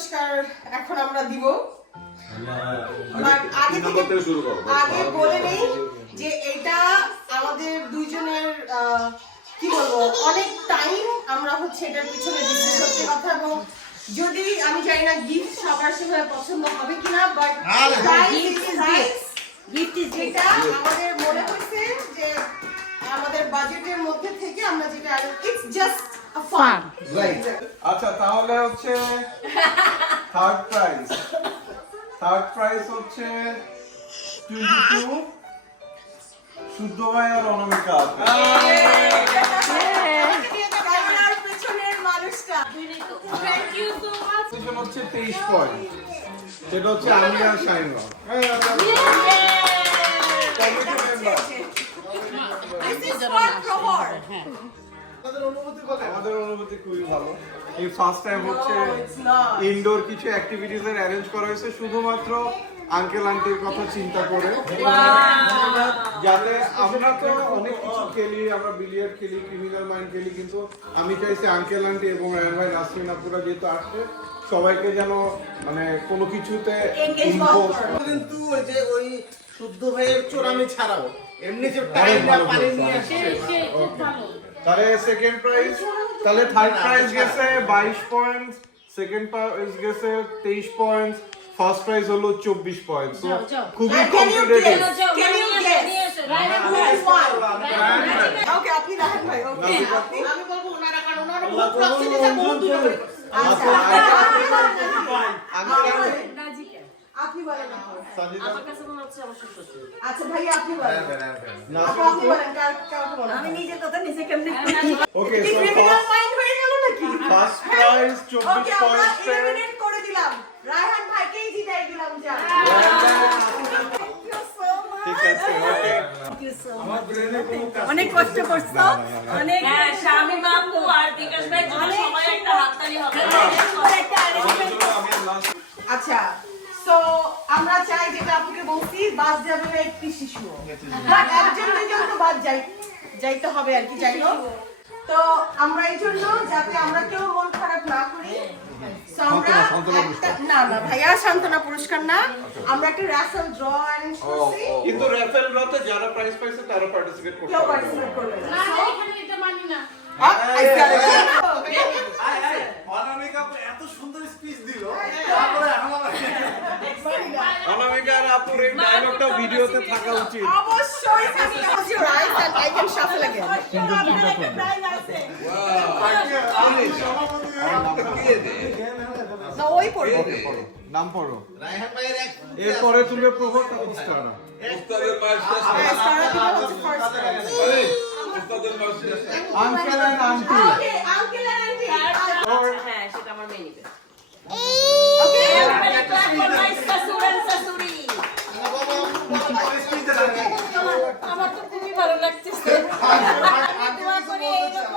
পুরস্কার এখন আমরা দিব। আগে বলে নেই যে এটা আমাদের দুইজনের কি বলবো অনেক টাইম আমরা হচ্ছে এটার পিছনে দিচ্ছি সত্যি কথা। এবং যদি আমি জানি না গিফট সবার সেভাবে পছন্দ হবে কিনা, বাট গিফট যেটা আমাদের মনে হয়েছে যে আমাদের বাজেটের মধ্যে থেকে আমরা যেটা ইটস জাস্ট আ ফান। আচ্ছা তাহলে হচ্ছে থার্ড প্রাইজ হচ্ছে 22 শুদ্ধ ভাই আর অনামিকা। ক্যামেরার পেছনের মানুষটা থ্যাংক ইউ সো মাচ। সেটা হচ্ছে 23 পয়েন্ট, সেটা হচ্ছে আমি আর শাইনওয়াল। আমাদের অনুভূতি খুবই ভালো। এই ফার্স্ট টাইম হচ্ছে ইনডোর কিছু অ্যাক্টিভিটিস এর অ্যারেঞ্জ করা হয়েছে শুধুমাত্র আঙ্কেল আন্টির কথা চিন্তা করে, যাতে আমরা তো অনেক কিছু খেলি, আমরা বিলিয়ার্ড খেলি, ক্রিমিনাল মাইন্ড খেলি, কিন্তু আমি চাইছি আঙ্কেল আন্টি এবং রায়হান ভাই নাসরিন আপুরা যেহেতু আসছে সবাইকে যেন মানে কোনো কিছুতে কিন্তু ওই যে ওই শুদ্ধ ভাইয়ের চোরামি ছাড়াও এমনি যে টাইমটা পারে নিয়ে আসছে খুব ভালো। তাহলে সেকেন্ড প্রাইজ, তাহলে থার্ড প্রাইজ গেছে 22 পয়েন্ট, সেকেন্ড প্রাইজ গেছে 23 পয়েন্ট, ফার্স্ট প্রাইজ হলো 24 পয়েন্ট। সো খুবই কম্পিটিটিভ। ওকে আপনি রাহাত ভাই। ওকে আমি বলবো ওনারা কারণ ওনারা বহুত প্রক্সিমিটি বহুত দূরে। আপনি বলেন আমার কাছে মনে হচ্ছে অবশ্য সত্যি। আচ্ছা ভাই আপনি বলেন। আপনি বলেন কার বলেন। আমি নিজের কথা নিজে কেমনে ওকে সো ক্রিমিনাল মাইন্ড হয়ে গেল নাকি? ফার্স্ট প্রাইজ 24 ওকে আমরা পয়েন্ট এলিমিনেট করে দিলাম, রায়হান ভাইকেই জিতাই দিলাম। যা ঠিক আছে। ওকে অনেক কষ্ট করছো, অনেক শামিম আপু আর বিকাশ ভাই জন্য সবাই একটা হাততালি হবে। আচ্ছা সো আমরা চাই যেটা আপুকে বলছি বাদ যাবে না একটি শিশু, বাট একজন দুইজন তো বাদ যাইতে হবে আর কি। যাই হোক, তো আমরা এই জন্য যাতে আমরা কেউ মন খারাপ না করি, সো আমরা না ভাইয়া সান্ত্বনা পুরস্কার না, আমরা একটা র্যাফেল ড্র অ্যারেঞ্জ করছি। কিন্তু র্যাফেল ড্রতে যারা প্রাইজ পাইছে তারা পার্টিসিপেট করতে কেউ পারবে। পার্টিসিপেট করবে না। না এখানে এটা মানি না। অনামিকা এত সুন্দর স্পিচ দিল, তারপরে অনামিকা আর আপুর এই ডায়লগটা ভিডিওতে থাকা উচিত। অবশ্যই right and I can shuffle again। না ওই পড়ো, নাম পড়ো। রায়হান ভাইয়ের এক এরপরে তুমি প্রভোট উস্তানা। Uncle and aunty. Okay uncle and aunty. হ্যাঁ সেটা আমার মেয়ে নিবে। ওকে আমার তো খুবই ভালো লাগতেছে। আমি দোয়া করি এইরকম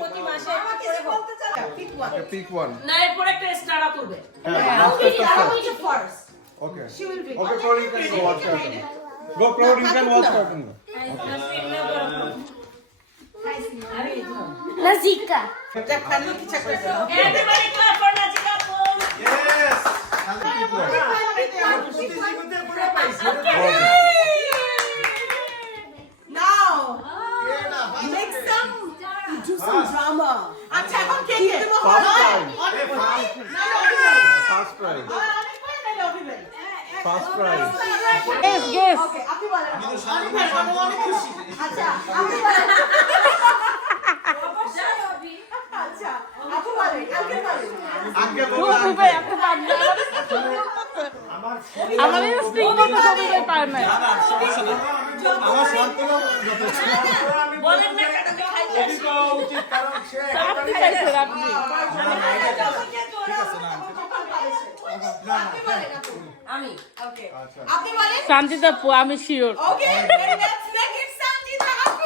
প্রতি মাসে আমাকে যে বলতে চাও পিক ওয়ান। Pick one. না এরপর একটা স্টারা করবে। Okay first Okay. she will be Okay, Pro, you can go watch cartoon. Go, Pro, you can watch cartoon. Nazika. দেখ খালি কি চেক করতে Everybody clap for Nazika Pum. Yes now make some do some drama। আচ্ছা এখন কে কে দেব? First prize. First prize. ওকে আপনি বলেন। আচ্ছা আপনি বলেন। আচ্ছা আপনি বলেন, আঙ্কেল বলেন। আঙ্কেল বলো। আমাদের স্টিক করতে সবাই পারে না। আমার সান্তনা যথেষ্ট বলেন না কেন আমি খাইতে আসি। উচিত, কারণ সে আপনি পাইছেন আপনি। আমি ওকে আপনি বলেন। শান্তিতা আপু আমি sure. Okay let's make it Sanjita আপু।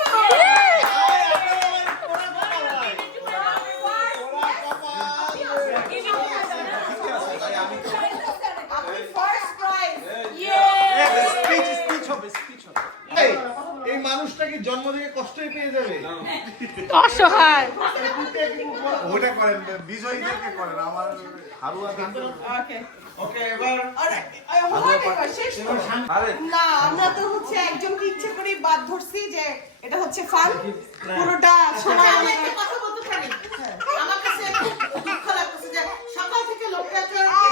আপনি ফার্স্ট প্রাইজ। স্পিচ হবে। এই মানুষটা কি জন্ম থেকে কষ্টই পেয়ে যাবে? অসহায়। বুকে কি মুখ ওটা করেন বিজয়ীদেরকে করেন আমার হারুয়া কিন্তু ওকে ওকে এবার শেষ তো? আরে না আমরা তো হচ্ছে একজনকে ইচ্ছে করে বাদ ধরছি যে এটা হচ্ছে ফান পুরোটা সময় আমি আমরা- একটা কথা বলতে পারি আমার কাছে খুব দুঃখ লাগতেছে যে সকাল থেকে লোকটা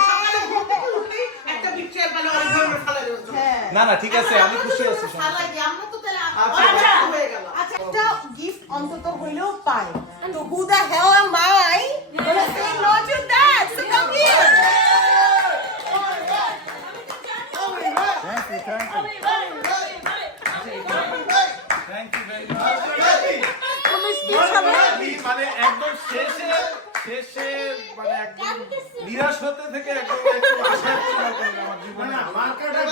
সকালে ঘুম থেকে উঠলেই একটা বিট্রিয়াল বালো অনেক ধরনের ফালাই রয়েছে হ্যাঁ না না ঠিক আছে আমি খুশি আছি ফালাই দিই আমরা তো তাহলে আচ্ছা, আচ্ছা হয়ে গেল আচ্ছা একটা গিফট অন্তত হইলেও পায় তো who the hell am I gonna say no to that so come here মানে একদম শেষে শেষে মানে একদম নিরাশ হতে থেকে একদম একটু আশার ছিল আমার জীবনে মার্কাটা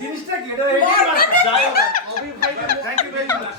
জিনিসটা কি এটা মার্কাটা যাই হোক অভি ভাই থ্যাংক ইউ ভেরি মাচ